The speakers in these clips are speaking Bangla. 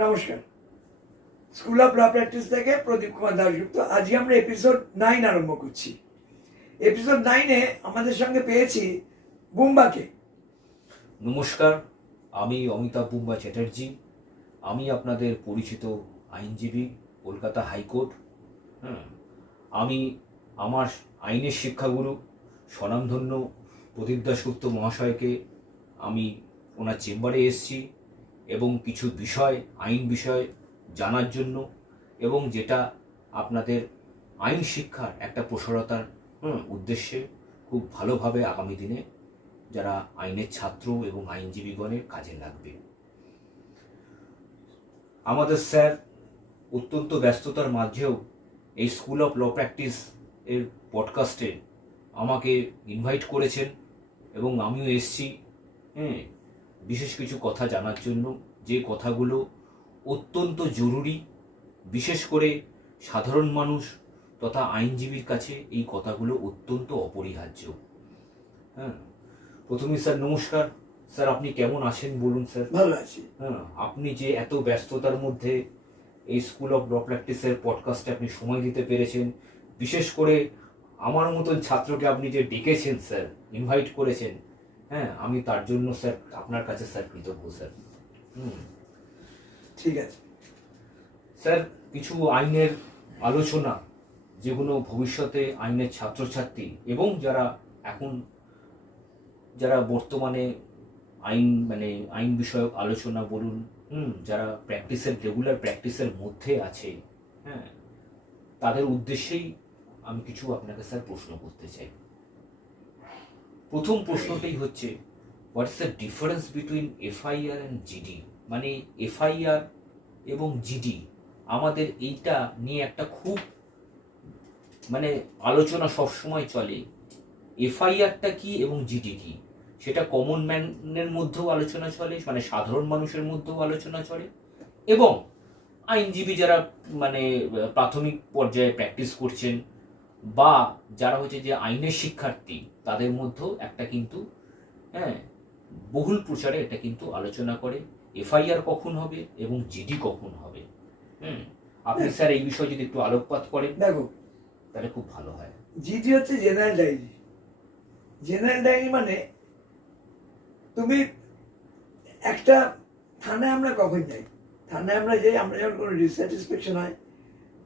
নমস্কার। স্কুল অফ ল প্র্যাকটিস থেকে প্রদীপ কুমার দাশগুপ্ত। আজকে আমরা এপিসোড 9 আরম্ভ করছি। এপিসোড 9-এ আমাদের সঙ্গে পেয়েছি বুম্বাকে। নমস্কার, আমি অমিতাভ বুম্বা চ্যাটার্জি। আমি আপনাদের পরিচিত আইনজীবী, কলকাতা হাইকোর্ট। আমি আমার আইনের শিক্ষাগুরু স্বনামধন্য প্রদীপ দাশগুপ্ত মহাশয়কে আমি ওনার চেম্বারে এসেছি এবং কিছু আইন বিষয় জানার জন্য, এবং যেটা আপনাদের আইন শিক্ষার একটা প্রসারতার উদ্দেশ্যে খুব ভালোভাবে আগামী দিনে যারা আইনের ছাত্র এবং আইনজীবীগণের কাজে লাগবে। আমাদের স্যার অত্যন্ত ব্যস্ততার মাঝেও এই স্কুল অফ ল প্র্যাকটিস এর পডকাস্টে আমাকে ইনভাইট করেছেন এবং আমিও এসেছি বিশেষ কিছু কথা জানার জন্য, যে কথাগুলো অত্যন্ত জরুরি, বিশেষ করে সাধারণ মানুষ তথা আইনজীবীর কাছে এই কথাগুলো অত্যন্ত অপরিহার্য। প্রথমে স্যার নমস্কার। স্যার, আপনি কেমন আছেন বলুন স্যার? ভালো আছি। আপনি যে এত ব্যস্ততার মধ্যে এই স্কুল অফ ল প্র্যাকটিসের পডকাস্টে আপনি সময় দিতে পেরেছেন, বিশেষ করে আমার মতন ছাত্রকে আপনি যে ডেকেছেন স্যার, ইনভাইট করেছেন, আমি তার জন্য স্যার আপনার কাছে স্যার কৃতজ্ঞ স্যার। ঠিক আছে স্যার, কিছু আইনের আলোচনা যেগুলো ভবিষ্যতে আইনের ছাত্রছাত্রী এবং যারা বর্তমানে আইন বিষয়ক আলোচনা বলুন, যারা রেগুলার প্র্যাকটিসের মধ্যে আছে, তাদের উদ্দেশ্যেই আমি কিছু আপনাকে স্যার প্রশ্ন করতে চাই। প্রথম প্রশ্নটাই হচ্ছে, what's the difference between FIR and GD? মানে এফআইআর এবং জিডি, আমাদের এইটা নিয়ে একটা খুব আলোচনা সবসময় চলে। এফআইআরটা কি এবং জিডি কি, সেটা কমন ম্যানের মধ্যেও আলোচনা চলে, সাধারণ মানুষের মধ্যেও আলোচনা চলে, এবং আইনজীবী যারা প্রাথমিক পর্যায়ে প্র্যাকটিস করছেন বা যারা হচ্ছে যে আইনের শিক্ষার্থী, তাদের মধ্যেও একটা কিন্তু বহুল প্রচারে এটা কিন্তু আলোচনা করে এফআইআর কখন হবে এবং জিডি কখন হবে। আপনি স্যার এই বিষয়ে যদি একটু আলোকপাত করেন দেখো, তাহলে খুব ভালো হয়। জিডি হচ্ছে জেনারেল ডায়েরি। জেনারেল ডায়েরি মানে তুমি একটা থানায় আমরা কখন যাই, থানায় আমরা যখন কোনো ডিসস্যাটিসফ্যাকশন হয়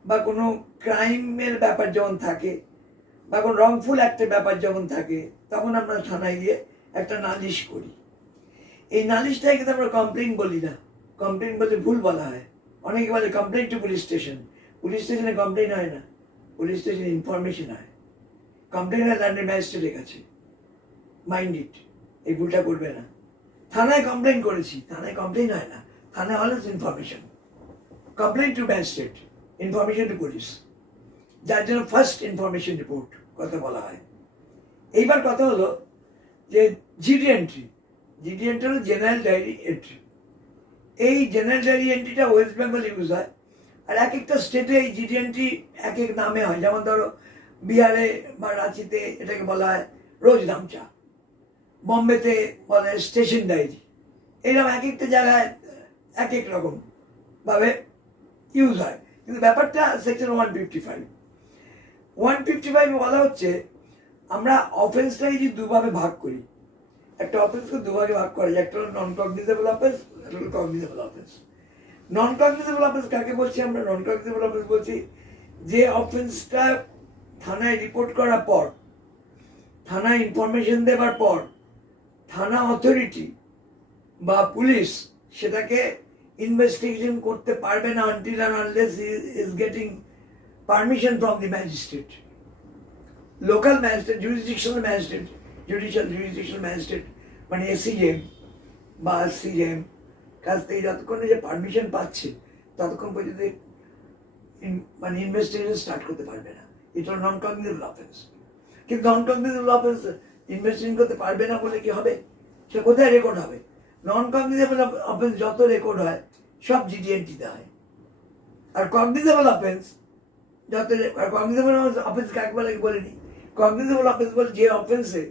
বা কোনো ক্রাইমের ব্যাপার যখন থাকে বা কোনো রংফুল অ্যাক্টের ব্যাপার যখন থাকে, তখন আমরা থানায় গিয়ে একটা নালিশ করি। এই নালিশটাই কিন্তু আমরা কমপ্লেন বলি না, কমপ্লেন বলে ভুল বলা হয়। অনেকে বলে complain to police station. Police স্টেশনে কমপ্লেন হয় না, পুলিশ স্টেশনে ইনফরমেশন হয়। কমপ্লেন হয় ল্যান্ডের ম্যাজিস্ট্রেটের কাছে। মাইন্ড ইট, এই ভুলটা করবে না। থানায় কমপ্লেন করেছি, থানায় কমপ্লেন হয় না, থানায় always information. Complain to magistrate, information to police, যার জন্য ফার্স্ট ইনফরমেশন রিপোর্ট কথা বলা হয়। এইবার কথা হলো যে জিডি এন্ট্রি। জিডি এন্ট্রি হলো জেনারেল ডায়েরি এন্ট্রি। এই জেনারেল ডায়েরি এন্ট্রিটা ওয়েস্ট বেঙ্গল ইউজ হয়, আর এক একটা স্টেটে এই জিডি এন্ট্রি এক এক নামে হয়। যেমন ধরো বিহারে বা রাঁচিতে এটাকে বলা হয় রোজ নামচা, বম্বেতে বলা হয় স্টেশন ডায়েরি। এরকম এক একটা জায়গায় এক এক রকম ভাবে ইউজ হয়। কিন্তু ব্যাপারটা সেকশন 155 বলা হচ্ছে আমরা অফেন্সটাকে যদি দুভাবে ভাগ করি। একটা অফেন্সকে দুভাগে ভাগ করা যায়, একটা হলো নন কগনিজেবল অফেন্স, একটা হলো কগনিজেবল অফেন্স। নন কগনিজেবল অফেন্স কাকে বলছি আমরা? নন কগনিজেবল অফেন্স বলছি যে অফেন্সটা থানায় রিপোর্ট করার পর, থানায় ইনফরমেশন দেওয়ার পর, থানা অথরিটি বা পুলিশ সেটাকে ইনভেস্টিগেশন করতে পারবে না until and unless he is getting permission from the magistrate, local magistrate, jurisdictional magistrate, jurisdictional magistrate মানে এসিজেএম বা সিজেএম কাছ থেকে যতক্ষণ যে পারমিশন পাচ্ছে ততক্ষণ পর্যন্ত ইনভেস্টিগেশন স্টার্ট করতে পারবে না। এটা নন কগনিজেবল অফেন্স। কিন্তু নন কগনিজেবল অফেন্স ইনভেস্টিগেশন করতে পারবে না বলে কি হবে? সে কোথায় রেকর্ড হবে? নন কগনিজেবল অফেন্স যত রেকর্ড হয় সব জিডি এন্ট্রিতে হয়। আর কগনিজেবল অফেন্স কগনিজেবল অফেন্স কাকে বলে বলিনি। কগনিজেবল অফেন্স বলে যে অফেন্সে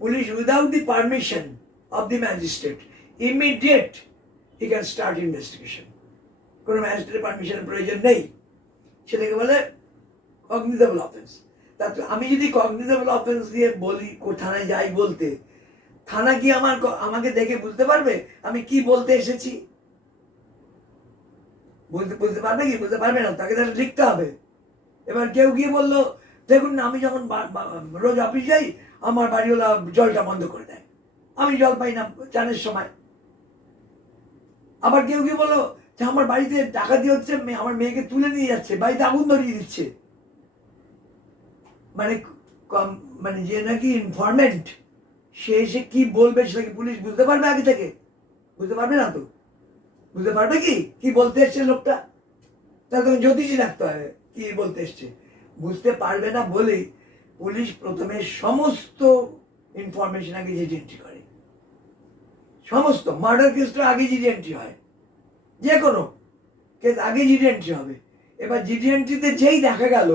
police without the permission of the magistrate immediate he can start investigation. কোনো ম্যাজিস্ট্রেটের পারমিশনের প্রয়োজন নেই, সেটাকে বলে কগনিজেবল অফেন্স। আমি যদি কগনিজেবল অফেন্স দিয়ে বলি থানায় যাই বলতে, থানা কি আমাকে দেখে বুঝতে পারবে আমি কি বলতে এসেছি? বুঝতে পারবে কি? বুঝতে পারবে না, তাকে তাহলে লিখতে হবে। এবার কেউ গিয়ে বললো, দেখুন না, আমি যখন রোজ অফিস যাই আমার বাড়িওয়ালা জলটা বন্ধ করে দেয়, আমি জল পাই না চানের সময়। আবার কেউ গিয়ে বললো যে আমার বাড়িতে ডাকাতি হচ্ছে, আমার মেয়েকে তুলে নিয়ে যাচ্ছে, বাড়িতে আগুন ধরিয়ে দিচ্ছে। মানে যে নাকি ইনফরমেন্ট, সে এসে কি বলবে সেটা কি পুলিশ বুঝতে পারবে আগে থেকে? বুঝতে পারবে না তো। বুঝতে পারবে কি বলতে এসছে লোকটা? তাহলে তখন জ্যোতিষী রাখতে হবে কি বলতে এসছে। বুঝতে পারবে না বলেই পুলিশ প্রথমে সমস্ত ইনফরমেশন আগে জিডি এন্ট্রি করে। সমস্ত মার্ডার কেসটা আগে জিডি এন্ট্রি হয়, যে কোনো কেস আগে জিডি এন্ট্রি হবে। এবার জিডি এন্ট্রিতে যেই দেখা গেল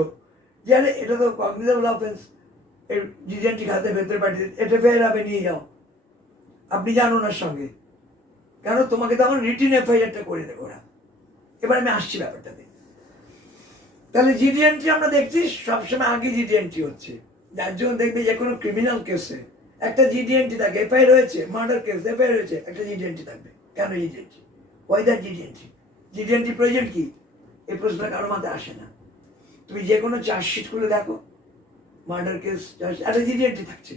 যে আরে এটা তো কগনিজেবল অফেন্স, জিডি এন্ট্রি খাতে ভেতরে পাঠিয়ে এটা ফের হবে, নিয়ে যাও, আপনি যান ওনার সঙ্গে, কেন তোমাকে তখন রিটিন এফআইআরটা করে দেবো ওরা। এবার আমি আসছি ব্যাপারটাতে। তাহলে জিডি এন্ট্রি আমরা দেখছি সবসময় আগে জিডি এন্ট্রি হচ্ছে, যার জন্য দেখবে যে কোনো ক্রিমিনাল কেসে একটা জিডি এন্ট্রি থাকে, এফআইআর হয়েছে, মার্ডার কেস এফআইআর হয়েছে, একটা জিডি এন্ট্রি থাকবে। কেন GD entry? Why that GD entry? GD entry প্রয়োজন কি? এই প্রশ্নটা কারো মাথায় আসে না। তুমি যে কোনো চার্জশিট খুলে দেখো, মার্ডার কেস একটা জিডি এন্ট্রি থাকছে।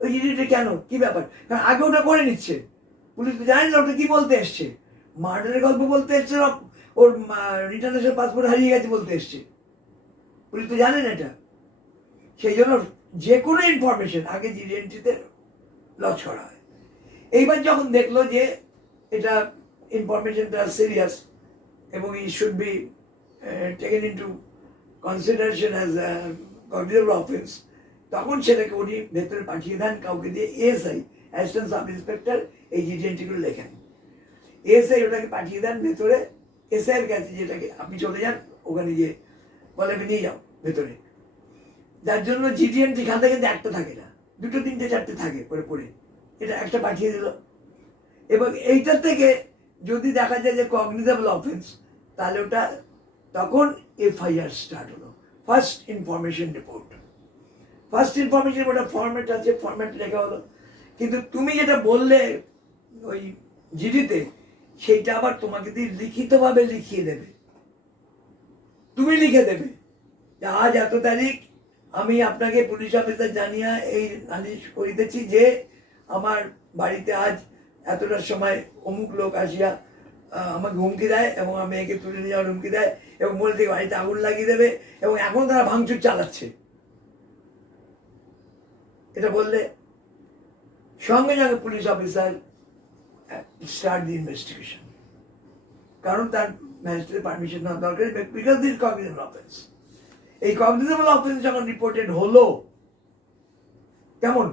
ওই জিডি এন্ট্রি কেন, কি ব্যাপার? কারণ আগে ওটা করে নিচ্ছে, পুলিশ তো জানে না ওটা কি বলতে এসছে। মার্ডারের গল্প বলতে এসছে, ওর ইন্টারন্যাশনাল পাসপোর্ট হারিয়ে গেছে বলতে এসছে, পুলিশ তো জানেন এটা। সেই জন্য যে কোনো ইনফরমেশন আগে জিডি এন্ট্রিতে লজ করা হয়। এইবার যখন দেখলো যে এটা ইনফরমেশনটা সিরিয়াস এবং it should be taken into consideration as cognizable offence, তখন সেটাকে উনি ভেতরে পাঠিয়ে দেন কাউকে দিয়ে, এএসআই অ্যাসিস্ট্যান্ট সাব ইন্সপেক্টর এই জিডি এন্ট্রিগুলো লেখেন। এএসআই ওটাকে পাঠিয়ে দেন ভেতরে এসআইয়ের কাছে, যেটাকে আপনি চলে যান ওখানে গিয়ে বলে নিয়ে যাও ভেতরে। যার জন্য জিডি এন্ট্রি খাতে কিন্তু একটা থাকে না, দুটো তিনটে চারটে থাকে পরে পরে, এটা একটা পাঠিয়ে দিল। এবং এইটার থেকে যদি দেখা যায় যে কগনিজেবল অফেন্স, তাহলে ওটা তখন এফআইআর স্টার্ট হলো, first information report. First information report format আছে, ফরম্যাট লেখা হলো। কিন্তু তুমি যেটা বললে ওই জিডিতে, সেইটা আবার তোমাকে দিয়ে লিখিতভাবে লিখিয়ে দেবে। তুমি লিখে দেবে যে আজ এত তারিখ আমি আপনাকে পুলিশ অফিসার জানিয়ে এই নালিশ করিতেছি যে আমার বাড়িতে আজ এতটার সময় অমুক লোক আসিয়া আমাকে হুমকি দেয় এবং আমি একে তুলে নিয়ে যাওয়ার হুমকি দেয় এবং বলে থেকে বাড়িতে আগুন লাগিয়ে দেবে এবং এখন তারা ভাঙচুর চালাচ্ছে। এটা বললে সঙ্গে সঙ্গে পুলিশ অফিসার স্টার্ট দি ইনভেস্টিগেশন, কারণ তার ম্যাজিস্ট্রেটের পারমিশন নেওয়া দরকার, বিকজ দিস কগনিজেবল অফেন্স। এই কগনিজেবল অফেন্স যখন রিপোর্টেড হলো, কেমন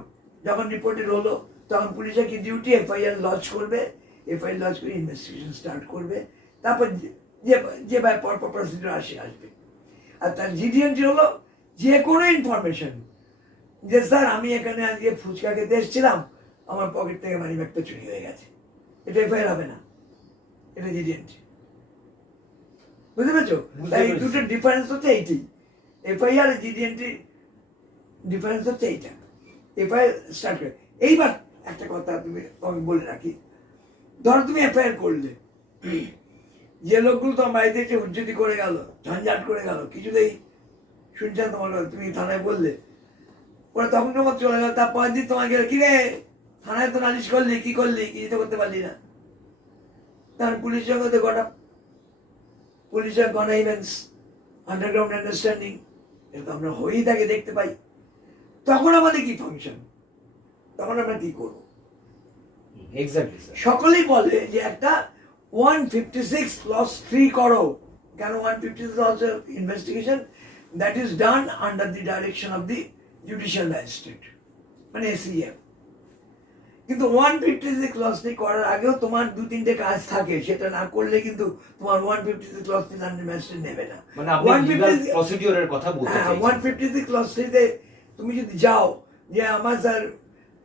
যখন রিপোর্টেড হলো তখন পুলিশের কি ডিউটি? এফআইআর লজ করবে, এফআইআর লজ করে ইনভেস্টিগেশন স্টার্ট করবে, তারপর যে পরপর প্রসিডিউর আসবে। আর তার জিডি এন্ট্রি হলো যে কোনো ইনফরমেশন, যে স্যার আমি এখানে আজকে ফুচকা খেতে এসেছিলাম, আমার পকেট থেকে মানি ব্যাগটা চুরি হয়ে গেছে, এটা এফআইআর হবে না, এটা জিডি এন্ট্রি। বুঝতে পেরেছো? এই দুটো ডিফারেন্স হচ্ছে এইটি, এফআইআর জিডি এন্ট্রি ডিফারেন্স হচ্ছে এইটা। এফআইআর স্টার্ট করে। এইবার একটা কথা আমি বলে রাখি, ধরো তুমি এফআইআর করলে, যে লোকগুলো তোমার বাড়িতে এসে উজ্জতি করে গেল, ঝঞ্ঝাট করে গেল, কিছুতেই শুনছে তোমার কথা, তুমি থানায় বললে, ওরা তখন তোমার চলে গেল, তার পরের দিন তোমার গেল, কি রে থানায় তো নালিশ করলি, কি করলি, কিছু তো করতে পারলি না। তাহলে পুলিশের সঙ্গে তো গটা পুলিশের কনাইভেন্স, আন্ডারগ্রাউন্ড আন্ডারস্ট্যান্ডিং, এটা তো আমরা হয়েই থাকে, দেখতে পাই। তখন আমাদের কি ফাংশন, তখন আমরা কি করবো? সকলেই বলে যে একটা 156 ক্লজ 3 করো। কেন 156 clause investigation? That is done under the direction of the judicial magistrate, মানে এসিএম। কিন্তু 156 ক্লজ 3 করার আগেও তোমার 2-3টে কাজ থাকে, সেটা না করলে কিন্তু তোমার 156 ক্লজ 3 আন্ডার ম্যাজিস্ট্রেট নেবে না। মানে আপনি লিগ্যাল প্রসিডিউরের কথা বলতে চাইছেন। 156 ক্লজ 3 তে তুমি যদি যাও যে আমার স্যার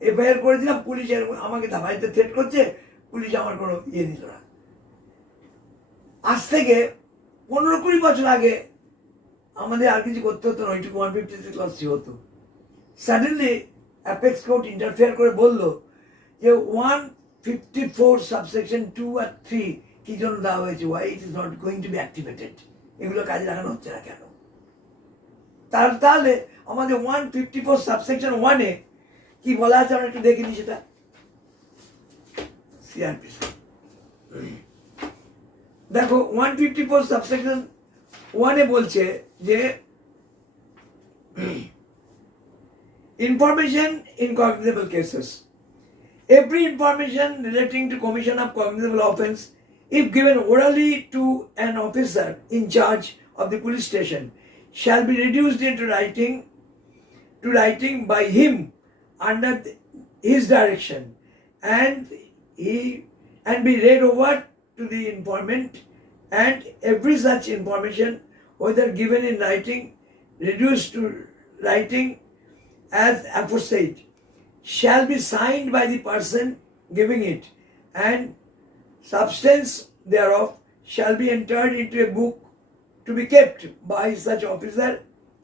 এফআইআর করেছিলাম, পুলিশ আমাকে বাড়িতে থ্রেট করছে, পুলিশ আমার কোনো ইয়ে নিল না, আজ থেকে 15-20 বছর আগে আমাদের আর কিছু করতে হতো না, ওইটুকু 156 ক্লজ হতো। সাডেনলি অ্যাপেক্স কোর্ট ইন্টারফেয়ার করে বলল যে 154 সাবসেকশন 2 আর 3 কি জন্য দেওয়া হয়েছে, why it is not going to B activated, এগুলো কাজে লাগানো হচ্ছে না কেন? তাহলে আমাদের 154 সাবসেকশন 1-এ কি বলা আছে আমরা একটু দেখে নিই সেটা। সিআরপিসি দেখো 154 সাবসেকশন 1-এ বলছে যে information in cognizable cases. Every information relating to commission of cognizable offence, if given orally to an officer in charge of the police station, shall be reduced into writing by him under his direction, and be read over to the informant, and every such information, whether given in writing, reduced to writing as aforesaid, shall be signed by the person giving it, and substance thereof shall be entered into a book to be kept by such officer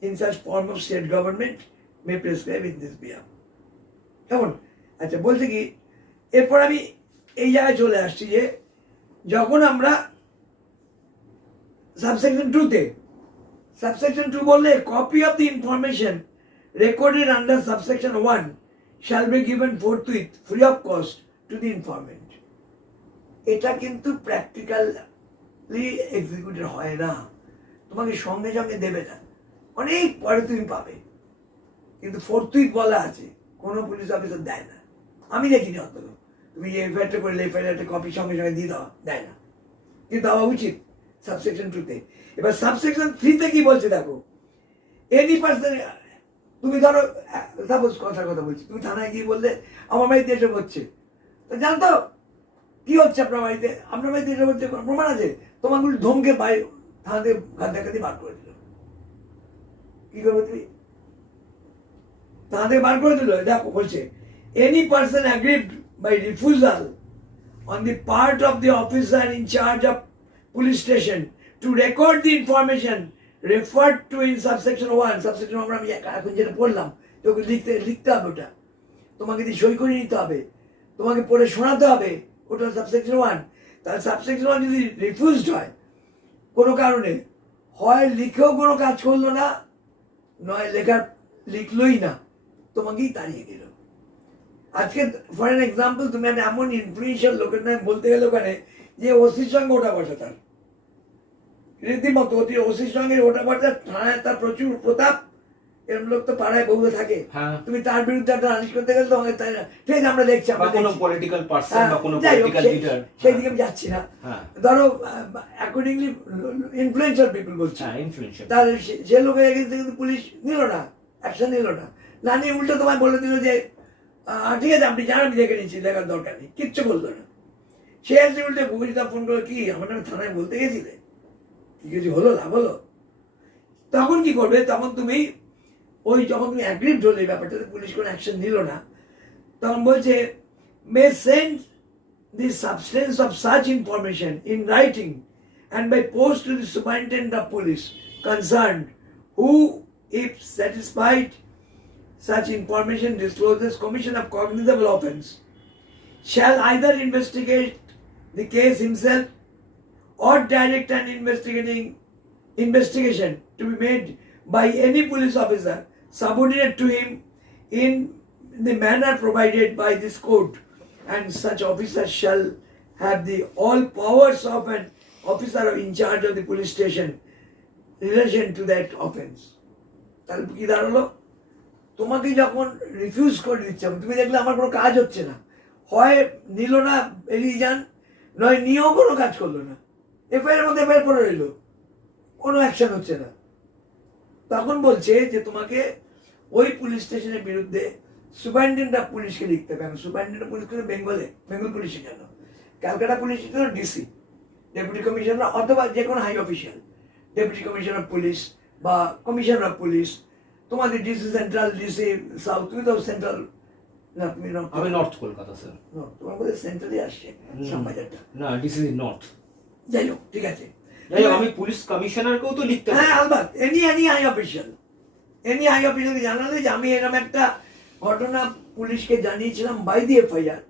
in such form of state government may prescribe in this behalf. কেমন? আচ্ছা, বলছে কি, এরপর আমি এই জায়গায় চলে আসছি যে যখন আমরা সাবসেকশন 2-তে, সাবসেকশন 2 বললে copy of the information recorded under subsection 1 shall be given forthwith free of cost to the informant. এটা কিন্তু প্র্যাকটিক্যালি এক্সিকিউটেড হয় না, তোমাকে সঙ্গে সঙ্গে দেবে না, অনেক পরে তুমি পাবে, কিন্তু ফোরথুইথ বলা আছে, কোনো পুলিশ অফিসার দেয় না, আমি দেখিনি অন্তত। তুমি যে এফআইআরটা করলে এফআইআরটা কপি সঙ্গে সঙ্গে দিয়ে দেয় না, কিন্তু দেওয়া উচিত সাবসেকশন 2-তে। এবার সাবসেকশন 3-তে কি বলছে দেখো, এনি পার্সন, তুমি ধরো সাপোজ কথার কথা বলছি, তুমি থানায় গিয়ে বললে আমার বাড়িতে এসব হচ্ছে, তো জানতো কি হচ্ছে আপনার বাড়িতে, আপনার বাড়িতে এসব হচ্ছে, কোনো প্রমাণ আছে? তোমাগুলো ধমকে বাইরে থানাতে ঘাত দেখা দিয়ে বার করে দিল, কি করবো তুমি? থানাতে বার করে দিল। দেখো বলছে, any person aggrieved by refusal on the part of the officer in charge of police station to record the information referred to in subsection 1, subsection 1 আমি এখন যেটা পড়লাম, তোকে লিখতে হবে, ওটা তোমাকে দিয়ে সই করে নিতে হবে, তোমাকে পড়ে শোনাতে হবে, ওটা সাবসেকশন 1। তাহলে সাবসেকশন 1 যদি রিফিউজড হয় কোনো কারণে, হয় লিখেও কোনো কাজ করলো না, নয় লিখলোই না, তোমাকেই তাড়িয়ে দিল। আজকে ফর এন এক্সাম্পল, তুমি একটা এমন ইনফ্লুয়েন্সিয়াল লোকের নামে বলতে গেলে ওখানে যে ওসির সঙ্গে ওটা বসে, তার রীতিমতো ওসির সঙ্গে ওটা বসে, থানায় তার প্রচুর প্রতাপ, এরকম লোক তো পাড়ায় বহু থাকে, তুমি তার বিরুদ্ধে একটা নালিশ করতে গেলে তোমাকে ঠিক আছে, আমরা দেখছি, আমরা কোনো পলিটিক্যাল পারসন বা কোনো পলিটিক্যাল লিডার, সেই দিকে আমি যাচ্ছি না, ধরো অ্যাকর্ডিংলি ইনফ্লুয়েন্সার পিপল বলছে, তাহলে সে লোকের এগেন্সে কিন্তু পুলিশ নিল না, অ্যাকশন নিল না, না নিয়ে উল্টো তোমায় বলে দিল যে ঠিক আছে আপনি জান, আমি দেখে নিচ্ছি, দেখার দরকার নেই, কিচ্ছু বলতো না। সে আসলে উল্টে ভূমিতা ফোন করে, কি আমার নামে থানায় বলতে গেছিলে, কি কিছু হলো, লাভ হলো? তখন কি করবে? তখন তুমি ওই যখন তুমি অ্যাগ্রিড হলে এই ব্যাপারটাতে, পুলিশ কোনো অ্যাকশন নিল না, তখন বলছে may send the substance of such information in writing and by post to the superintendent of police concerned, who if satisfied such information discloses commission of cognizable offence, shall either investigate the case himself or direct an investigation to be made by any police officer subordinate to him in the manner provided by this code, and such officer shall have the all powers of an officer in charge of the police station in relation to that offence. তাহলে কি দাঁড়ালো? তোমাকে যখন রিফিউজ করে দিচ্ছে, তুমি দেখলে আমার কোনো কাজ হচ্ছে না, হয় নিল না বেরিয়ে যান, নয় নিয়েও কোনো কাজ করলো না, এফআইআর মধ্যে এফআইআর করে রইল, কোনো অ্যাকশন হচ্ছে না, তখন বলছে যে তোমাকে ওই পুলিশ স্টেশনের বিরুদ্ধে সুপারিনটেন্ডেন্ট অফ পুলিশকে লিখতে হবে। সুপারিনটেন্ডেন্ট অফ পুলিশ কিন্তু বেঙ্গল পুলিশের জন্য, ক্যালকাটা পুলিশের জন্য ডিসি, ডেপুটি কমিশনার, অথবা যে কোনো high official, deputy commissioner of police বা কমিশনার অফ পুলিশ। তোমাদের ডিসি সেন্ট্রাল, ডিসি সাউথ, তুমি তো সেন্ট্রাল না, তুমি আমি নর্থ কলকাতা স্যার। তোমার বোধহয় সেন্ট্রালই আসছে শ্যামবাজারটা। না, ডিসি নর্থ। যাই হোক, ঠিক আছে। যাই হোক, আমি পুলিশ কমিশনারকেও তো লিখতে হ্যাঁ, পারি। আলবাত any high official, any high অফিসিয়ালকে জানালে যে আমি এরকম একটা ঘটনা পুলিশকে জানিয়েছিলাম বাই দি এফআইআর।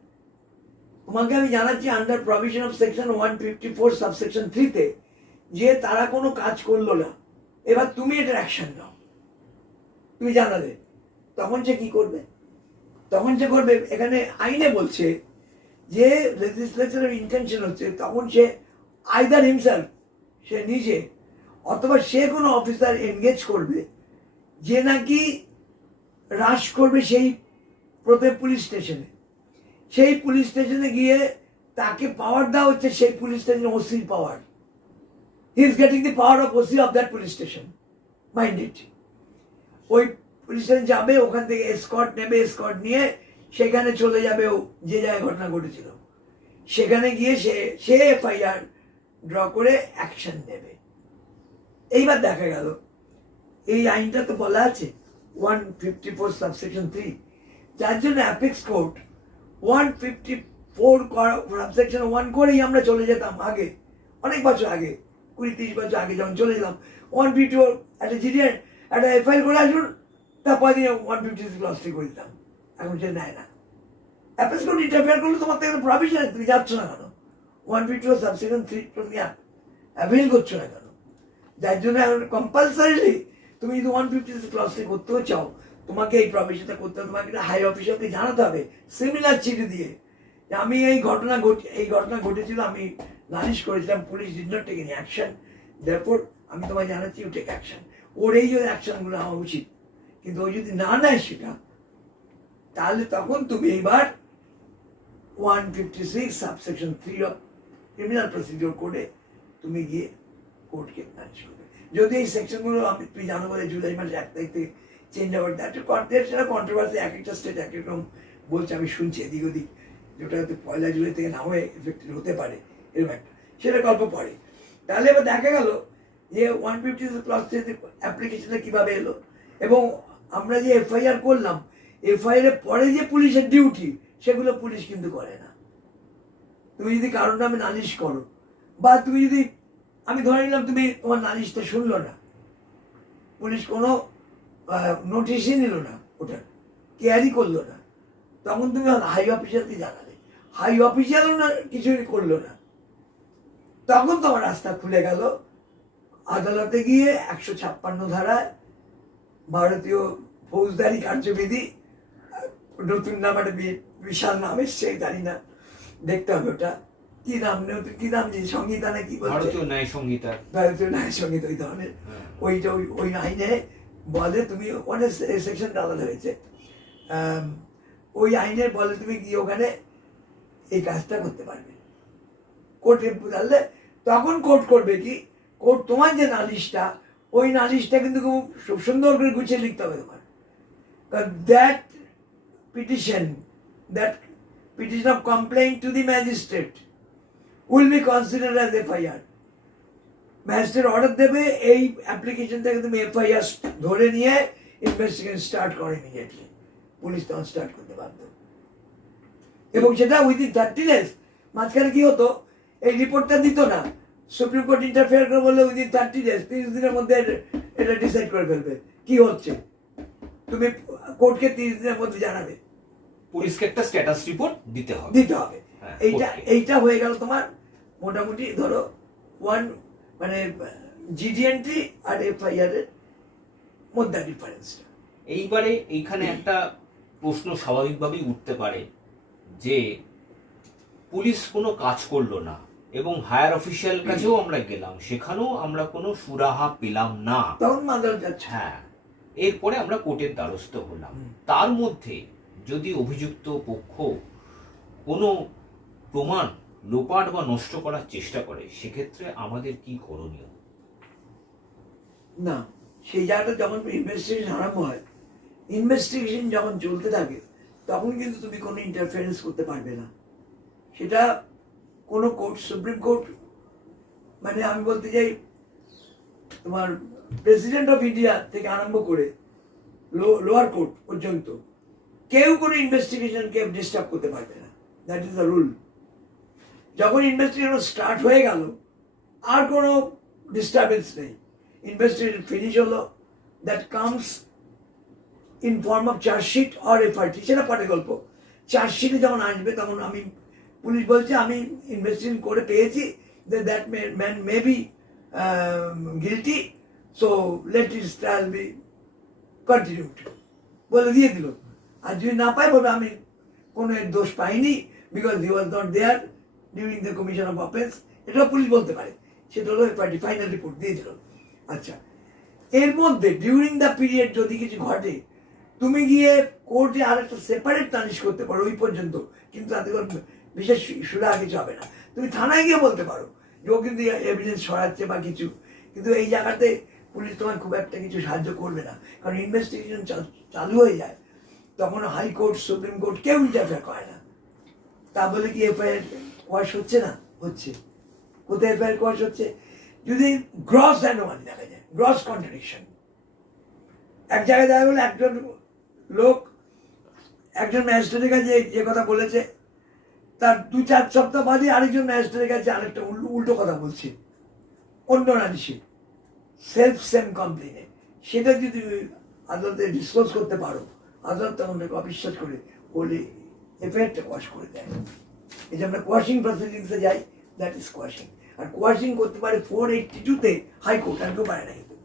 তোমাকে আমি জানাচ্ছি under provision of section 154 subsection 3 তে যে তারা কোনো কাজ করলো না, এবার তুমি এটার অ্যাকশন নাও, তুমি জানালে। তখন সে কি করবে? তখন সে করবে, এখানে আইনে বলছে যে লেজিসলেচারের ইন্টেনশন হচ্ছে তখন সে আইদার হিমসেলফ, সে নিজে, অথবা সে কোনো অফিসার এনগেজ করবে যে নাকি হ্রাস করবে সেই প্রত্যেক পুলিশ স্টেশনে। সেই পুলিশ স্টেশনে গিয়ে তাকে পাওয়ার দেওয়া হচ্ছে সেই পুলিশ স্টেশন ওসির power. He is getting the power of OC of that police station, mind it. ওই পুলিশ স্টেশন যাবে, ওখান থেকে এসকর্ট নেবে, এসকর্ট নিয়ে সেখানে চলে যাবে ও যে জায়গায় ঘটনা ঘটেছিল, সেখানে গিয়ে সে এফআইআর ড্র করে অ্যাকশন নেবে। এইবার দেখা গেল এই আইনটা তো বলা আছে 154 সাবসেকশন 3, যার জন্য অ্যাপেক্স কোর্ট 154 সাবসেকশন 1 করেই আমরা চলে যেতাম আগে, অনেক বছর আগে, 20-30 বছর আগে যখন চলে যেতাম 154 একটা জিডিএ একটা এফআইআর করে আসুন, তারপর দিনে 156 ক্লজ 3 করে দিতাম। এখন সে নেয় না। অ্যাপেক্স কোর্ট ইন্টারফেয়ার করলে তোমার থেকে প্রভিশন, তুমি যাচ্ছ না কেন? 154 সাবসেকশন 3 তুমি অ্যাভেল করছো না কেন? যার জন্য এখন কম্পালসারিলি তুমি যদি 156 ক্লজ 3 করতেও চাও, তোমাকে এই প্রভিশনটা করতে হবে, তোমাকে একটা হাই অফিসারকে জানাতে হবে সিমিলার চিঠি দিয়ে যে আমি এই ঘটনা ঘটেছিল, আমি নালিশ করেছিলাম, police did not take any action, therefore আমি তোমায় জানাচ্ছি ইউ টেক অ্যাকশন। ওর এই যে অ্যাকশনগুলো হওয়া উচিত, কিন্তু ও যদি না নেয় সেটা, তাহলে তখন তুমি এইবার 156 সাবসেকশন 3 অফ ক্রিমিনাল প্রসিডিওর কোডে তুমি গিয়ে কোর্টকে নালিশ করবে। যদি এই সেকশনগুলো তুমি জানো বলে জুলাই মাসে 1 তারিখ থেকে চেঞ্জ হওয়ার, সেটা কন্ট্রোভার্সি, এক একটা স্টেট এক এক রকম বলছে, আমি শুনছি এদিক ওদিক, যেটা হয়তো 1 জুলাই থেকে না হয়ে এফেক্টেড হতে পারে, এরকম একটা, সেটা গল্প পড়ে। তাহলে এবার দেখা গেল যে 156 ক্লজ 3 অ্যাপ্লিকেশনটা কীভাবে এলো, এবং আমরা যে এফআইআর করলাম, এফআইআর পরে যে পুলিশের ডিউটি সেগুলো পুলিশ কিন্তু করে না। তুমি যদি কারোর নামে নালিশ করো, বা তুমি যদি, আমি ধরে নিলাম তুমি তোমার নালিশটা শুনলো না, পুলিশ কোনো নোটিশই নিল না, ওটা কেয়ারই করলো না, তখন তুমি হাই অফিসারকে জানালে, হাই অফিসারও না কিছুই করলো না, তখন তোমার রাস্তা খুলে গেল আদালতে গিয়ে 156 ধারায় ভারতীয় ফৌজদারি কার্যবিধি, নতুন নাম, একটা বিশাল নাম এসছে, জানি না, দেখতে হবে ওটা কি নাম, কি নাম, যে সংহিতা না কি বলছে, ভারতীয় ন্যায় সংহিতা, ভারতীয় ন্যায় সংহিতা, ওই ধরনের ওইটা ওই আইনে বলে তুমি, অনেক সেকশন আলাদা হয়েছে, ওই আইনে বলে তুমি গিয়ে ওখানে এই কাজটা করতে পারবে। কোর্টে জানলে তখন কোর্ট করবে কি, কোর্ট তোমার যে নালিশটা, ওই নালিশটা কিন্তু খুব সুন্দর করে গুছিয়ে লিখতে হবে তোমার। That petition of complaint to the magistrate will be considered as FIR. Magistrate order দেবে, এই অ্যাপ্লিকেশন থেকে তুমি এফআইআর ধরে নিয়ে ইনভেস্টিগেশন স্টার্ট করো ইমিডিয়েটলি, পুলিশ তখন স্টার্ট করতে বাধ্য। এবং সেটা উইদিন 30 days। মাঝখানে কি হতো, এই রিপোর্টটা দিত না, সুপ্রিম কোর্ট ইন্টারফেয়ার করে বললে উইদিন 30 days, 30 দিনের মধ্যে এটা ডিসাইড করে ফেলবে কি হচ্ছে, তুমি কোর্টকে 30 দিনের মধ্যে জানাবে, পুলিশকে একটা স্ট্যাটাস রিপোর্ট দিতে হবে। এইটা হয়ে গেল তোমার মোটামুটি ধরো মানে জিডিএনটি আর এফআইআর এর মধ্যে ডিফারেন্সটা। এইবারে এইখানে একটা প্রশ্ন স্বাভাবিকভাবেই উঠতে পারে যে পুলিশ কোনো কাজ করলো না এবং হায়ার অফিসিয়াল কাছেও আমরা গেলাম, সেখানেও আমরা কোনো সুরাহা পেলাম না, তখন মাদার যাচ্ছে। হ্যাঁ, এরপরে আমরা কোর্টের দ্বারস্থ হলাম। তার মধ্যে যদি অভিযুক্ত পক্ষ কোনো প্রমাণ লোপাট বা নষ্ট করার চেষ্টা করে, সেক্ষেত্রে আমাদের কি করণীয়? না, সেই জায়গাটা যখন ইনভেস্টিগেশন আরম্ভ হয়, ইনভেস্টিগেশন যখন চলতে থাকে, তখন কিন্তু তুমি কোনো ইন্টারফারেন্স করতে পারবে না। সেটা কোনো কোর্ট, সুপ্রিম কোর্ট, মানে আমি বলতে চাই তোমার প্রেসিডেন্ট অফ ইন্ডিয়া থেকে আরম্ভ করে লোয়ার কোর্ট পর্যন্ত কেউ কোনো ইনভেস্টিগেশনকে ডিস্টার্ব করতে পারবে না। That is the rule. যখন ইনভেস্টিগেশন স্টার্ট হয়ে গেল, আর কোনো ডিস্টারবেন্স নেই, ইনভেস্টিগেশন ফিনিশ হলো, that comes in form of chargesheet or FRT, সেটা পরে গল্প। চার্জশিটে যখন আসবে তখন আমি, পুলিশ বলছে আমি ইনভেস্টিগেশন করে পেয়েছি that man may be guilty, so let his trial be continued, বলে দিয়ে দিল। আর যদি না পাই বলবে আমি কোনো এর দোষ পাইনি, because he was not there during the commission of offence, এটাও পুলিশ বলতে পারে। সেটা হলো এফআইআর, ফাইনাল রিপোর্ট দিয়ে দিল। আচ্ছা, এর মধ্যে ডিউরিং দ্য পিরিয়ড যদি কিছু ঘটে, তুমি গিয়ে কোর্টে আর একটা সেপারেট নালিশ করতে পারো ওই পর্যন্ত, কিন্তু তাতে কোনো বিশেষ সুরা কিছু হবে না। তুমি থানায় গিয়ে বলতে পারো যে ও কিন্তু এভিডেন্স সরাচ্ছে বা কিছু, কিন্তু এই জায়গাতে পুলিশ তোমায় খুব একটা কিছু সাহায্য করবে না, কারণ ইনভেস্টিগেশন চালু হয়ে যায় তখন হাইকোর্ট, সুপ্রিম কোর্ট কেউ ইন্টারফেয়ার করে না। তা বলে কি এফআইআর কোয়াশ হচ্ছে না? হচ্ছে। কোথায় এফআইআর কোয়াশ হচ্ছে? যদি গ্রস অ্যানোমালি দেখা যায়, গ্রস কন্ট্রাডিকশন। এক জায়গায় দেখা গেলো একজন লোক একজন ম্যাজিস্ট্রেটের কাছে যে কথা বলেছে, তার 2-4 সপ্তাহ বাদে আরেকজন ম্যাজিস্ট্রেটের কাছে আরেকটা উল্টো কথা বলছে অন্য নালিশে, সেম কমপ্লেনে। সেটা যদি আদালতে ডিসক্লোজ করতে পারো, আদালত তখন অবিশ্বাস করে বলে এফআইআরটা কোয়াশ করে দেয়। এই যে আমরা কোয়াশিং প্রসিডিংসে যাই, দ্যাট ইজ কোয়াশিং। আর কোয়াশিং করতে পারে 482-তে হাইকোর্ট, আর কেউ পারে না, কিন্তু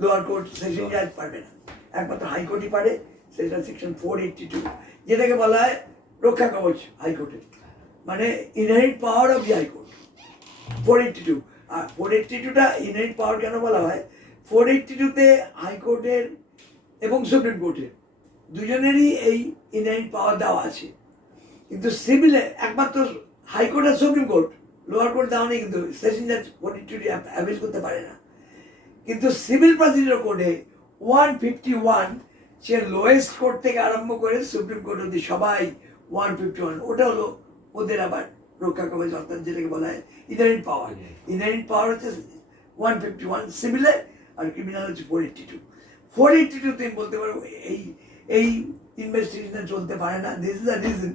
লোয়ার কোর্ট, সেশন জাজ পারবে না, একমাত্র হাইকোর্টই পারে। সেটা সেকশন 482, যেটাকে বলা হয় রক্ষা কবচ হাইকোর্টের, মানে inherit power of the high court 482। আর 482টা ইনহেরিট পাওয়ার কেন বলা হয়? 482-তে হাইকোর্টের এবং সুপ্রিম কোর্টের দুজনেরই এই ইনহেরিট পাওয়ার দেওয়া আছে, কিন্তু সিভিলে একমাত্র হাইকোর্ট আর সুপ্রিম কোর্ট, লোয়ার কোর্ট দেওয়া নেই, কিন্তু সেশন জাজ 482 অ্যাভেল করতে পারে না। কিন্তু সিভিল প্রসিডিউর কোর্টে 151, সে লোয়েস্ট কোর্ট থেকে আরম্ভ করে সুপ্রিম কোর্ট অব্দি সবাই 151, ওটা হলো ওদের আবার রক্ষা কবচ, অর্থাৎ যেটাকে বলা হয় ইনহেরিট পাওয়ার। ইনহেরিট পাওয়ার হচ্ছে 151 সিভিলে, আর ক্রিমিনাল হচ্ছে 482। 482 তুমি বলতে পারো এই ইনভেস্টিগেশন চলতে পারে না। This is the reason.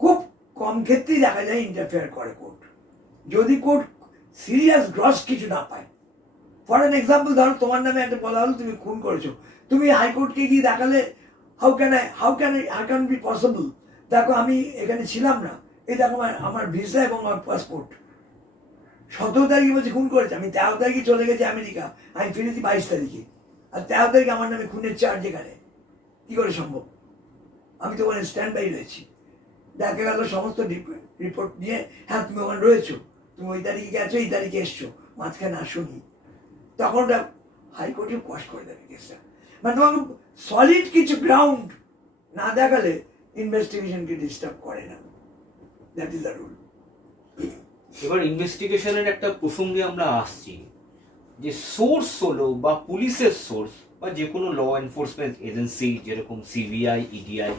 খুব কম ক্ষেত্রেই দেখা যায় ইন্টারফেয়ার করে কোর্ট, যদি কোর্ট সিরিয়াস গ্রস কিছু না পায়। ফর অ্যান এক্সাম্পল, ধরো তোমার নামে একটা বলা হলো তুমি খুন করেছো, তুমি হাইকোর্টকে গিয়ে দেখালে হাউ ক্যান বি পসিবল, দেখো আমি এখানে ছিলাম না, এই দেখো আমার ভিসা এবং আমার পাসপোর্ট, 17 তারিখে বলছি খুন করেছে, আমি 13 তারিখে চলে গেছি আমেরিকা, আমি ফিরেছি 22 তারিখে, আর 13 তারিখে আমার নামে খুনের চার্জ এখানে, কি করে সম্ভব? আমি তো ওখানে স্ট্যান্ড বাই রয়েছি। দেখা গেল সমস্ত রিপোর্ট নিয়ে, হ্যাঁ তুমি ওখানে রয়েছো, তুমি ওই তারিখে গেছো, এই তারিখে এসছো, মাঝখানে আসোনি, তখন ওটা হাইকোর্টে কোয়াশ করে দেবে কেসটা। মানে তোমাকে সলিড কিছু গ্রাউন্ড না দেখালে ইনভেস্টিগেশনকে ডিস্টার্ব করে না, দ্যাট ইজ দ্য রুল। এবার ইনভেস্টিগেশনের একটা প্রসঙ্গে আমরা আসছি, যে সোর্স হলো বা পুলিশের সোর্স বা যে কোনো ল এনফোর্সমেন্ট এজেন্সি যেরকম সিবিআই, ইডিআই,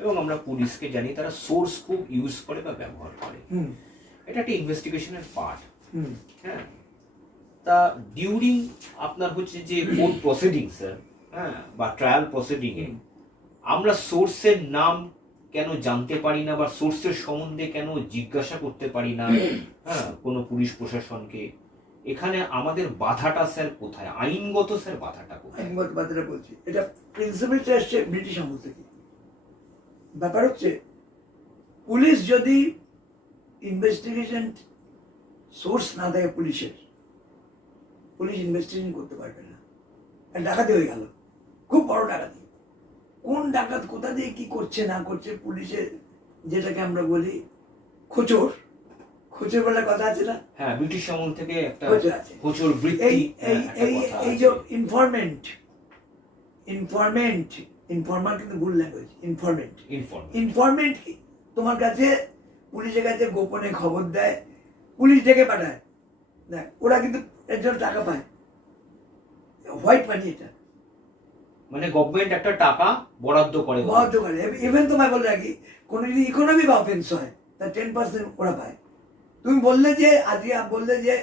এবং আমরা পুলিশকে জানি তারা সোর্স খুব ইউজ করে বা ব্যবহার করে, এটা একটা ইনভেস্টিগেশনের পার্ট। হ্যাঁ, তা ডিউরিং আপনার হচ্ছে যে কোর্ট প্রসিডিংস, হ্যাঁ, বা ট্রায়াল প্রসিডিং এ আমরা সোর্সের নাম কেন জানতে পারি না বা সোর্সের সম্বন্ধে কেন জিজ্ঞাসা করতে পারি না, হ্যাঁ, কোনো পুলিশ প্রশাসনকে, এখানে আমাদের বাধাটা স্যার কোথায়? আইনগত স্যার বাধাটা কোথায়? আইনগত বাধাটা বলছি, এটা প্রিন্সিপালটা আসছে ব্রিটিশ আমল থেকে। ব্যাপার হচ্ছে পুলিশ যদি ইনভেস্টিগেশন সোর্স না থাকে পুলিশের, পুলিশ ইনভেস্টিগেশন করতে পারবে না। ডাকাতি হয়ে গেল, খুব বড় ডাকাতি, কোন ডাকাত কোথা দিয়ে কি করছে না করছে, পুলিশের যেটাকে আমরা বলি খোঁচর বলে কথা আছে না? হ্যাঁ, ব্রিটিশ আমল থেকে একটা খোঁচর আছে। খোঁচর বৃত্তি, এই যে ইনফরমেন্ট কিন্তু ভুল ল্যাঙ্গুয়েজ, ইনফরমেন্ট তোমার কাছে পুলিশের কাছে গোপনে খবর দেয়, পুলিশ ডেকে পাঠায়, দেখ ওরা কিন্তু এর জন্য টাকা পায়, হোয়াইট মানি এটা, মানে গভর্নমেন্ট একটা টাকা বরাদ্দ করে। ইভেন তোমায় বলে রাখি, কোনো যদি ইকোনমিক অফেন্স হয় তার 10% ওরা পায়। তুমি বললে যে আজকে বললে যে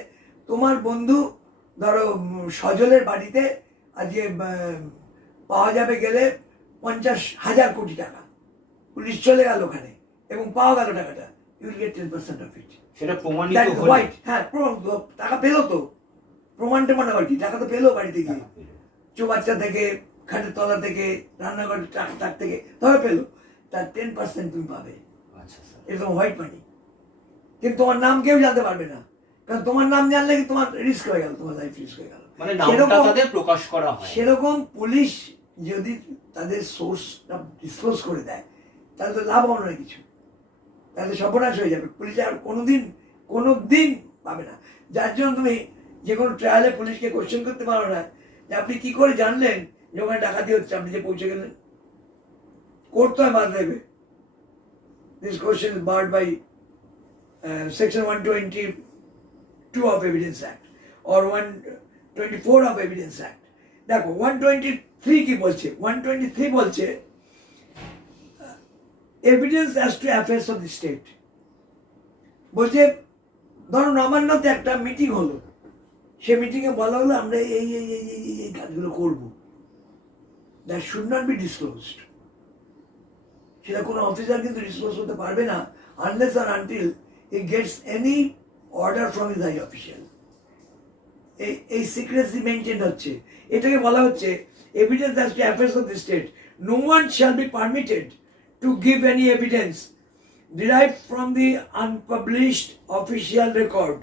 তোমার বন্ধু ধরো সজলের বাড়িতে আজকে পাওয়া যাবে গেলে 50,000 কোটি টাকা, পুলিশ চলে গেল ওখানে এবং পাওয়া গেল টাকাটা, you will get 10% of it. সেটা প্রমাণিত That is হলে white. হ্যাঁ, টাকা পেলো তো, প্রমাণটা মানে আবার কি, টাকা তো পেলো বাড়িতে গিয়ে, চৌবাচ্চা থেকে, খাটের তলা থেকে, রান্নাঘরের টাক থেকে, তবে পেলো, তার 10% তুমি পাবে। আচ্ছা স্যার, এরকম হোয়াইট মানি। কিন্তু তোমার নাম কেউ জানতে পারবে না, কারণ তোমার নাম জানলে কি তোমার রিস্ক হয়ে গেল, তোমার লাইফ রিস্ক হয়ে গেল। মানে নামটা তাদের প্রকাশ করা হয়। সেরকম পুলিশ যদি তাদের সোর্সটা ডিসক্লোজ করে দেয়, তাহলে তো লাভ হবে না কিছু, তাহলে সর্বনাশ হয়ে যাবে, পুলিশ আর কোনোদিন পাবে না। যার জন্য তুমি যে কোনো ট্রায়ালে পুলিশকে কোশ্চেন করতে পারো না যে আপনি কি করে জানলেন যে ওখানে ডাকাতি হচ্ছে, আপনি যে পৌঁছে গেলেন। কোর্ট তো বাদ দেবে। This question is barred by section 122 of Evidence Act or 124 of Evidence Act. দেখো 123 কি বলছে? 123 বলছে evidence as to affairs of the state. বলছে ধরো নবান্নতে একটা মিটিং হলো, সে মিটিংয়ে বলা হলো আমরা এই কাজগুলো করব, that should not be disclosed. সেটা কোনো অফিসার কিন্তু ডিসক্লোজ করতে পারবে না আনলেস আর until he gets any order from his high official. এই সিক্রেসি মেনটেন হচ্ছে, এটাকে বলা হচ্ছে evidence as to affairs of the state. No one shall be permitted to give any evidence derived from the unpublished official record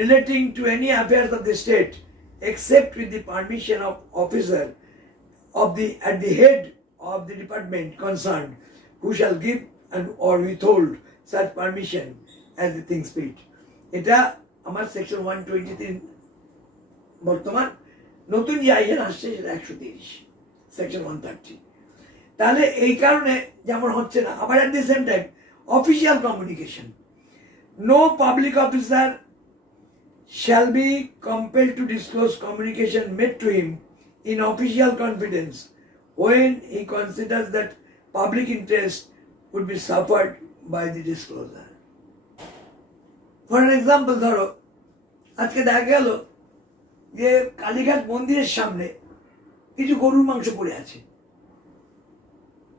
relating to any affairs of the state except with the permission of officer at the head of the department concerned, who shall give and or withhold such permission as the things fit. এটা আমার সেকশন 123 বর্তমান, নতুন যে আইন আসছে সেটা 130 সেকশন 130। তাহলে এই কারণে যেমন হচ্ছে না। আবার at the same time official communication. No public officer shall be compelled to disclose communication made to him in official confidence when he considers that public interest would be suffered by the disclosure. For an example, ধরো আজকে দেখা গেল যে কালীঘাট মন্দিরের সামনে কিছু গরুর মাংস পড়ে আছে,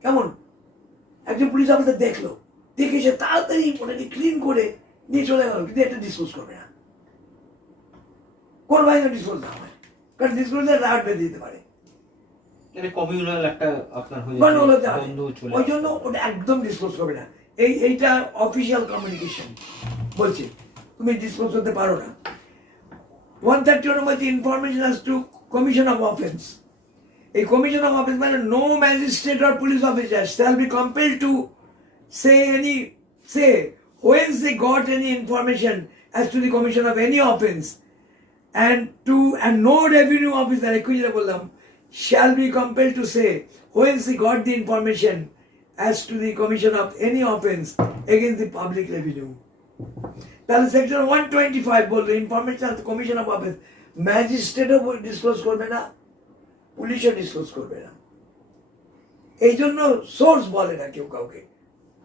কেমন একজন পুলিশ অফিসার দেখলো, দেখে সে তাড়াতাড়ি ওটাকে ক্লিন করে নিয়ে চলে গেল, কিন্তু এটা ডিসপোজ করবে না। কোন ভাই ডিসপোজ না হয়, কারণ ডিসপোজ রাত বেঁধে দিতে পারে, কমিউনাল একটা আপনার ওই জন্য ওটা একদম ডিসপোজ করবে না। এইটা অফিসিয়াল কমিউনিকেশন বলছে, তুমি ডিসপোজ করতে পারো না। 131 বলছে information as to commission of offence. এই কমিশন অফ অফেন্স মানে no magistrate or police officer shall be compelled to say whence they got any information as to the commission of any offense, and no revenue officer shall be compelled to say whence he got the information as to the commission of any offense against the public revenue. তাহলে সেকশন 125 বললো information of commission of offence ম্যাজিস্ট্রেটও ডিসক্লোজ করবে না, পুলিশও ডিসক্লোজ করবে না। এই জন্য সোর্স বলে না কেউ কাউকে,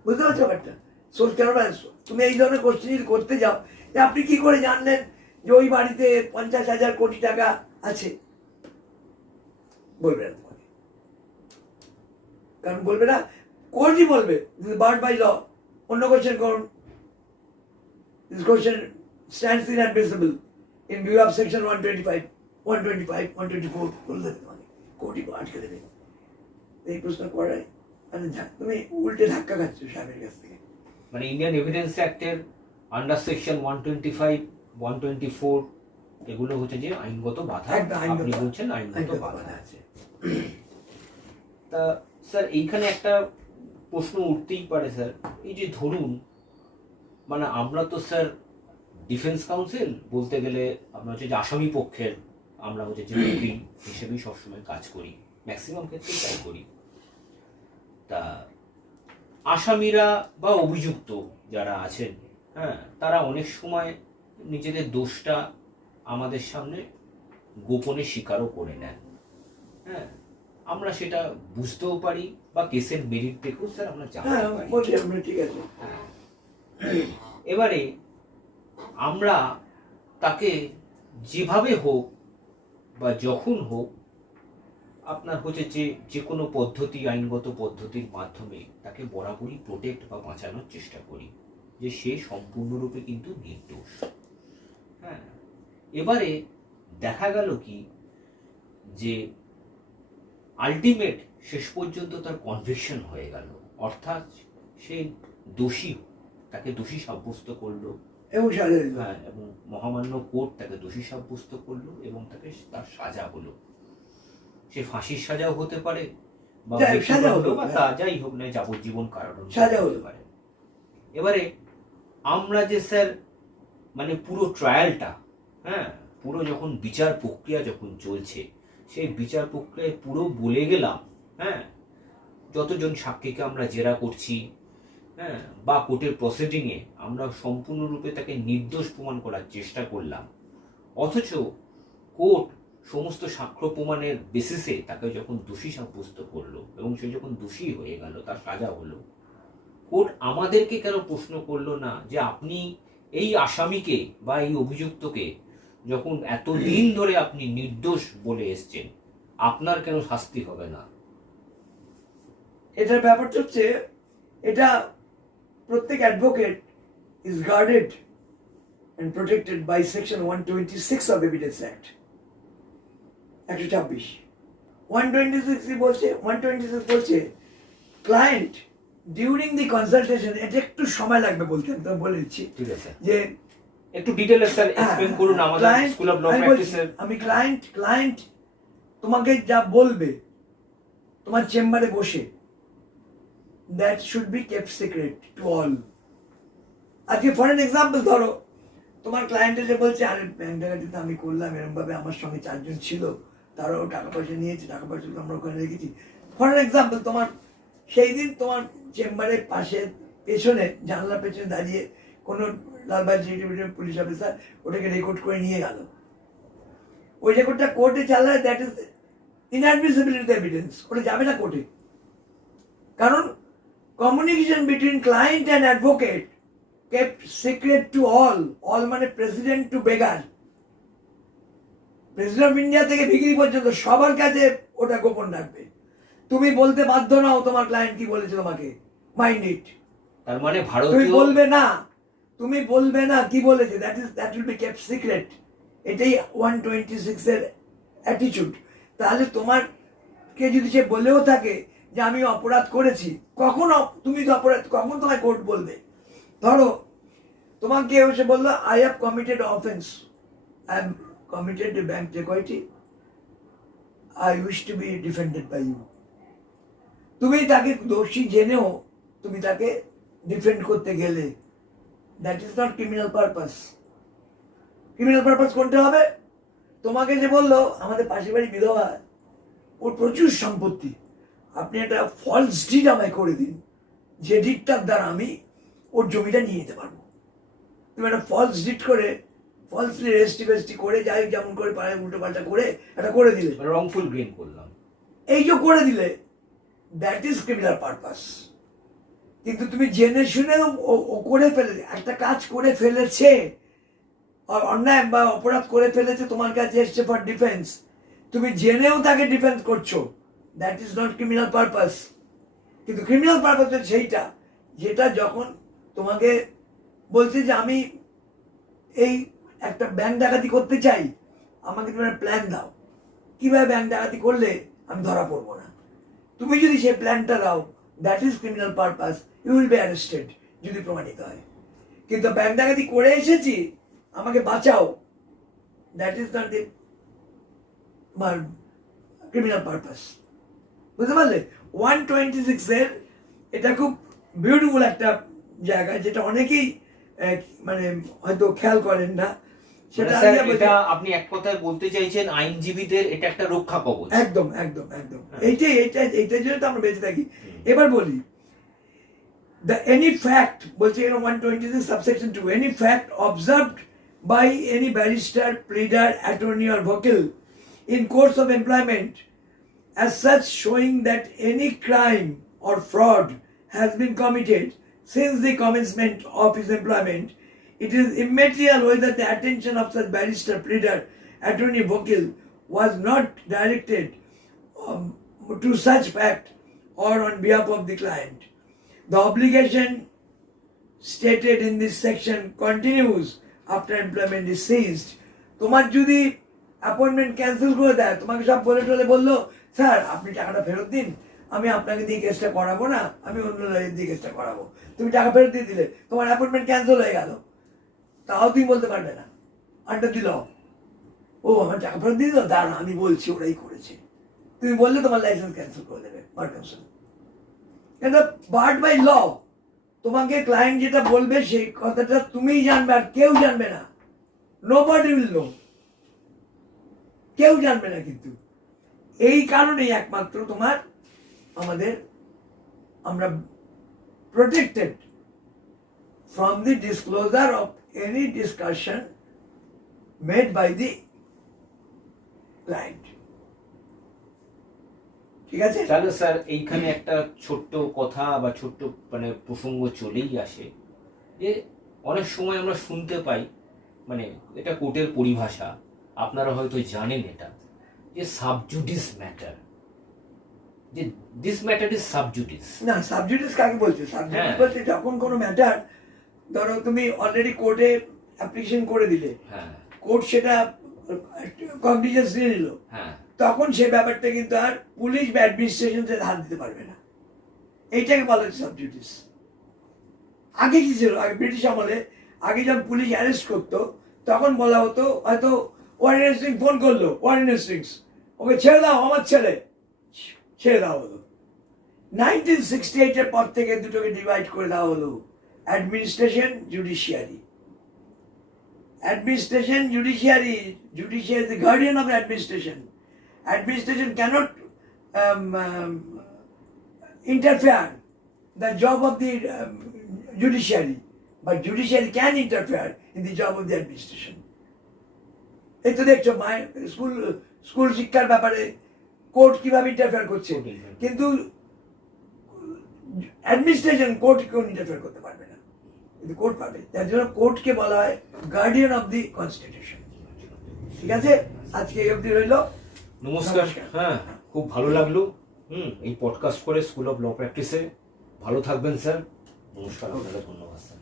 বুঝতে পারছো ব্যাপারটা? সোর্স কেন না? তুমি এই ধরনের কোশ্চেন করতে যাও যে আপনি কি করে জানলেন যে ওই বাড়িতে 50,000 কোটি টাকা আছে, বলবে না তোমাকে, কারণ বলবে না, কোর্টই বলবে বার্ড বাই ল। অন্য কোশ্চেন করুন, this question stands inadmissible in view of section 125, 124 বলে দেবে তোমাকে, কোর্টই আটকে দেবে। এই প্রশ্ন করায় তুমি উল্টে ধাক্কা খাচ্ছ সাহেবের কাছ থেকে। মানে ইন্ডিয়ান এভিডেন্স অ্যাক্টের আন্ডার সেকশন 125, 124 এগুলো হচ্ছে যে আইনগত বাধা, আপনি বলছেন আইনগত বাধা আছে। তা স্যার এইখানে একটা প্রশ্ন উঠতেই পারে স্যার, এই যে ধরুন মানে আমরা তো স্যার ডিফেন্স কাউন্সিল বলতে গেলে আমরা হচ্ছে যে আসামি পক্ষের আমরা হচ্ছে যে উকিল হিসেবেই সবসময় কাজ করি, ম্যাক্সিমাম ক্ষেত্রেই তাই করি। তা আসামিরা বা অভিযুক্ত যারা আছেন, হ্যাঁ, তারা অনেক সময় নিজেদের দোষটা আমাদের সামনে গোপনে স্বীকারও করে নেন, হ্যাঁ, আমরা সেটা বুঝতেও পারি বা কেসের মেরিট থেকেও স্যার আমরা জানতে পারি। ঠিক আছে। এবারে আমরা তাকে যেভাবে হোক বা যখন হোক আপনার হচ্ছে যে কোনো পদ্ধতি, আইনগত পদ্ধতির মাধ্যমে তাকে বরাবরই প্রোটেক্ট বা বাঁচানোর চেষ্টা করি। যে সে সম্পূর্ণরূপে কিন্তু নির্দোষ। হ্যাঁ, এবারে দেখা গেল কি যে আলটিমেট শেষ পর্যন্ত তার কনভিকশন হয়ে গেল, অর্থাৎ সে দোষী, তাকে দোষী সাব্যস্ত করলো, এবং সাজা দিল। হ্যাঁ, এবং মহামান্য কোর্ট তাকে দোষী সাব্যস্ত করলো এবং তাকে তার সাজা হলো। সে ফাঁসির সাজাও হতে পারে বা যাই, সাজা মৃত্যুদণ্ড হলো, বা হ্যাঁ। যাই হোক না, যাবজ্জীবন কারাদণ্ড সাজা হতে হলো। পারে। এবারে আমরা যে স্যার মানে পুরো ট্রায়ালটা, হ্যাঁ, পুরো যখন বিচার প্রক্রিয়া যখন চলছে, সেই বিচার প্রক্রিয়ায় পুরো বলে গেলাম, হ্যাঁ, যতজন সাক্ষীকে আমরা জেরা করছি, হ্যাঁ, বা কোর্টের প্রসিডিংয়ে আমরা সম্পূর্ণরূপে তাকে নির্দোষ প্রমাণ করার চেষ্টা করলাম, অথচ কোর্ট সমস্ত সাক্ষ্য প্রমাণের বেসিসে তাকে যখন দোষী সাব্যস্ত করলো এবং সে যখন দোষী হয়ে গেল, তার সাজা হলো, কোর্ট আমাদেরকে কেন প্রশ্ন করলো না যে আপনি এই আসামিকে বা এই অভিযুক্তকে যখন এতদিন ধরে আপনি নির্দোষ বলে এসছেন, আপনার কেন শাস্তি হবে না? এটার ব্যাপারটা হচ্ছে, এটা প্রত্যেক advocate is guarded and protected by section 126 of Evidence Act 126 126 বলছে 126 বলছে ক্লায়েন্ট ডিউরিং দি কনসালটেশন, এটা একটু সময় লাগবে বলতে, আমি তো বলে দিচ্ছি ঠিক আছে, যে একটু ডিটেইলে স্যার এক্সপ্লেইন করুন আমাদের স্কুল অফ ল প্র্যাকটিসের। আমি ক্লায়েন্ট তোমাকে যা বলবে তোমার চেম্বারে বসে, that should be kept secret to all. আজকে ফর এন এক্সাম্পল ধরো, তোমার ক্লায়েন্ট এসে বলছে, আরে ব্যাংক ডাকাতি তো আমি করলাম, এরকম ভাবে আমার সঙ্গে 4 জন ছিল, তারাও টাকা পয়সা নিয়েছে, টাকা পয়সা আমরা ওখানে রেখেছি। ফর এক্সাম্পল, তোমার সেই দিন তোমার চেম্বারের পাশে পেছনে জানলার পেছনে দাঁড়িয়ে কোনো লালবাগ সিটিভিটির পুলিশ অফিসার ওটাকে রেকর্ড করে নিয়ে গেল। ওই রেকর্ডটা কোর্টে চালায়, দ্যাট ইজ ইনঅ্যাডমিসিবিলিটি এভিডেন্স, ওটা যাবে না কোর্টে। কারণ communication between client and advocate kept secret to all মানে president two বেগার, president of India থেকে ভিখিরি পর্যন্ত সবার কাছে ওটা গোপন রাখবে। তুমি বলতে বাধ্য নাও তোমার ক্লায়েন্ট কি বলেছে তোমাকে, মাইন্ড ইট। তার মানে তুমি ভারতীয় বলবে না কি বলেছে, that will be kept secret. এটাই 126 এর অ্যাটিটিউড। তাহলে তোমারকে যদি সে বলেও থাকে যে আমি অপরাধ করেছি, কখন তুমি তো অপরাধ, কখন তোমায় কোর্ট বলবে? ধরো তোমাকে এসে বললো, I have committed offence, I have committed bank dacoity, I wish to be defended by you. তুমি তাকে দোষী জেনেও তুমি তাকে ডিফেন্ড করতে গেলে, that is not criminal purpose. Criminal purpose কোনটা হবে? তোমাকে যে বললো আমাদের পাশের বাড়ি বিধবা, ওর প্রচুর সম্পত্তি, আপনি একটা ফলস ডিড আমায় করে দিন, যে ডিডটার দ্বারা আমি ওর জমিটা নিয়ে যেতে পারবো। তুমি একটা ফলস ডিড করে, ফলসলি রেজিস্ট্রি করে, যাই যেমন করে পারে উল্টো পাল্টা করে এটা করে দিলে, রংফুল গেইন করলাম, এই যে করে দিলে, দ্যাট ইজ ক্রিমিনাল পারপাস। কিন্তু তুমি জেনে শুনে ও করে ফেলে একটা কাজ করে ফেলেছে, অন্যায় বা অপরাধ করে ফেলেছে, তোমার কাছে এসছে ফর ডিফেন্স, তুমি জেনেও তাকে ডিফেন্স করছো, that is not criminal purpose. কিন্তু ক্রিমিনাল পারপাস হচ্ছে সেইটা, যেটা যখন তোমাকে বলছে যে আমি এই একটা ব্যাংক ডাকাতি করতে চাই, আমাকে তুমি একটা প্ল্যান দাও, কিভাবে ব্যাংক ডাকাতি করলে আমি ধরা পড়বো না। তুমি যদি সেই প্ল্যানটা দাও, that is criminal purpose, you will be arrested যদি প্রমাণিত হয়। কিন্তু ব্যাংক ডাকাতি করে এসেছি, আমাকে বাঁচাও, that is not the criminal purpose. বুঝতে পারলে? 126 এর এটা খুব বিউটিফুল একটা জায়গা, যেটা অনেকেই মানে হয়তো খেয়াল করেন না। সেটা এটা আপনি এক কথায় বলতে চাইছেন আইনজীবীদের এটা একটা রক্ষা কবচ। একদম একদম একদম, এইটার জন্য তো আমরা বেঁচে থাকি। এবার বলি, the any fact বলছে 126 subsection 2, any fact observed by any barrister, pleader, attorney or vokil in course of employment as such showing that any crime or fraud has been committed since the commencement of his employment, it is immaterial whether the attention of such barrister, pleader, attorney, vokil was not directed to such fact or on behalf of the client. The obligation stated in this section continues after employment is ceased. তোমার যদি অ্যাপয়েন্টমেন্ট ক্যান্সেল করে দেয়, তোমাকে সব বলে টলে বললো স্যার আপনি টাকাটা ফেরত দিন, আমি আপনাকে দিয়ে কেসটা করাবো না, আমি অন্য লয়ের দিয়ে কেসটা করাবো, তুমি টাকা ফেরত দিয়ে দিলে, তোমার অ্যাপয়েন্টমেন্ট ক্যান্সেল হয়ে গেল, তাও তুমি বলতে পারবে না আন্ডার দি ল, ও আমার টাকা ফেরত দিয়ে দিল, দাঁড়া আমি বলছি ওরাই করেছে, তুমি বললে তোমার লাইসেন্স ক্যান্সেল করে দেবে বার কাউন্সিল। এটা বার্ড বাই ল, তোমাকে ক্লায়েন্ট যেটা বলবে সেই কথাটা তুমিই জানবে আর কেউ জানবে না, নোবডি উইল নো, কেউ জানবে না। কিন্তু এই কারণেই একমাত্র তোমার আমাদের আমরা protected from the disclosure of any discussion made by the client. ঠিক আছে, তাহলে স্যার এইখানে একটা ছোট্ট কথা বা ছোট্ট মানে প্রসঙ্গ চলেই আসে যে অনেক সময় আমরা শুনতে পাই, মানে এটা কোর্টের পরিভাষা, আপনারা হয়তো জানেন এটা, যে সাবজুডিস ম্যাটার, যে দিস ম্যাটার ইজ সাবজুডিস। না সাবজুডিস কাকে বলছে? সাবজুডিস হ্যাঁ। বলতে যখন কোনো ম্যাটার ধরো তুমি অলরেডি কোর্টে অ্যাপ্লিকেশন করে দিলে, হ্যাঁ কোর্ট সেটা কগনিজেন্স নিয়ে নিল, হ্যাঁ তখন সে ব্যাপারটা কিন্তু আর পুলিশ বা অ্যাডমিনিস্ট্রেশন হাত দিতে পারবে না, এইটাকে বলা হচ্ছে সাবজুডিস। আগে কি ছিল? আগে ব্রিটিশ আমলে আগে যখন পুলিশ অ্যারেস্ট করতো তখন বলা হতো হয়তো ওয়ারেন সিং ফোন করলো, ওয়ারেন সিং ওকে ছেড়ে দাও, আমার ছেলে, ছেড়ে দেওয়া হলো। 1968 এর পর থেকে দুটোকে ডিভাইড করে দেওয়া হলো, administration judiciary. Administration, judiciary is the guardian of the administration. Administration cannot interfere the job of the judiciary, but judiciary can interfere in the job of the administration. এই তো দেখছো স্কুল শিক্ষার ব্যাপারে কোর্ট কিভাবে ইন্টারফেয়ার করছে, কিন্তু অ্যাডমিনিস্ট্রেশন কোর্ট কেউ ইন্টারফেয়ার করতে পারবে না, কিন্তু কোর্ট পাবে। তার জন্য কোর্টকে বলা হয় গার্ডিয়ান অফ দি কনস্টিটিউশন। ঠিক আছে, আজকে এই অবধি রইল। নমস্কার। হ্যাঁ, খুব ভালো লাগলো এই পডকাস্ট করে স্কুল অফ ল প্র্যাকটিসে। ভালো থাকবেন স্যার, নমস্কার, আপনাকে ধন্যবাদ স্যার।